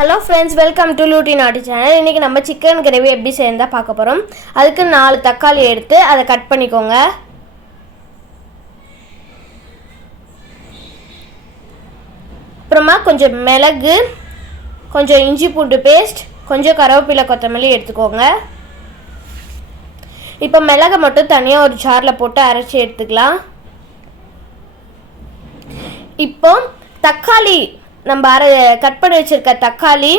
Hello friends, welcome to லூட்டி நாட்டி channel. இன்றைக்கி நம்ம சிக்கன் கிரேவி எப்படி செய்யறதா பார்க்க போகிறோம். அதுக்கு 4 தக்காளி எடுத்து அதை கட் பண்ணிக்கோங்க. அப்புறமா கொஞ்சம் மிளகு, கொஞ்சம் இஞ்சி பூண்டு பேஸ்ட், கொஞ்சம் கருவேப்பிலை கொத்தமல்லி எடுத்துக்கோங்க. இப்போ மிளகை மட்டும் தனியாக ஒரு ஜாரில் போட்டு அரைச்சி எடுத்துக்கலாம். இப்போ தக்காளி நம்ம கட் பண்ணி வச்சுருக்க தக்காளி,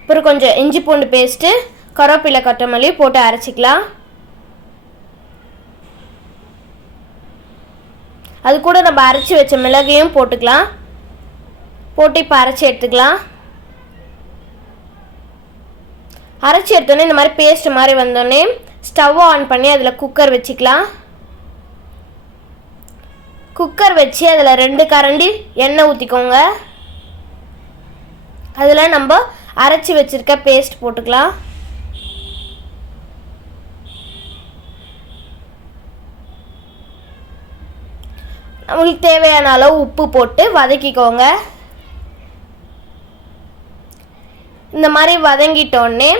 அப்புறம் கொஞ்சம் இஞ்சி பூண்டு பேஸ்ட்டு, கருவேப்பிலை கொத்தமல்லி போட்டு அரைச்சிக்கலாம். அது கூட நம்ம அரைச்சி வச்ச மிளகையும் போட்டுக்கலாம். போட்டு இப்போ அரைச்சி எடுத்துக்கலாம். அரைச்சி எடுத்தோடனே இந்த மாதிரி பேஸ்ட் மாதிரி வந்தோடனே ஸ்டவ் ஆன் பண்ணி அதில் குக்கர் வச்சுக்கலாம். குக்கர் வச்சு அதில் 2 கரண்டி எண்ணெய் ஊற்றிக்கோங்க. அதில் நம்ம அரைச்சி வச்சுருக்க பேஸ்ட் போட்டுக்கலாம். உங்களுக்கு தேவையான அளவு உப்பு போட்டு வதக்கிக்கோங்க. இந்த மாதிரி வதங்கிட்டோடனே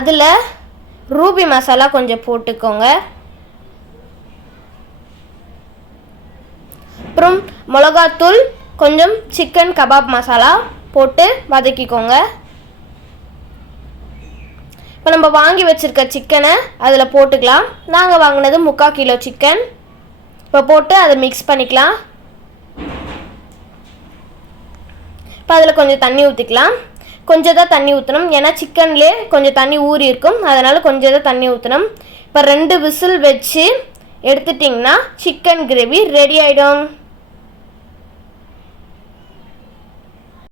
அதில் ரூபி மசாலா கொஞ்சம் போட்டுக்கோங்க. அப்புறம் மிளகாத்தூள், கொஞ்சம் சிக்கன் கபாப் மசாலா போட்டு வதக்கிக்கோங்க. இப்போ நம்ம வாங்கி வச்சுருக்க சிக்கனை அதில் போட்டுக்கலாம். நாங்கள் வாங்கினது 3/4 கிலோ சிக்கன். இப்போ போட்டு அதை மிக்ஸ் பண்ணிக்கலாம். இப்போ அதில் கொஞ்சம் தண்ணி ஊற்றிக்கலாம். கொஞ்சம் தான் தண்ணி ஊற்றணும், ஏன்னா சிக்கன்லேயே கொஞ்சம் தண்ணி ஊறி இருக்கும், அதனால் கொஞ்சம் தான் தண்ணி ஊற்றணும். இப்போ 2 விசில் வச்சு எடுத்துட்டிங்கன்னா சிக்கன் கிரேவி ரெடி ஆகிடும்.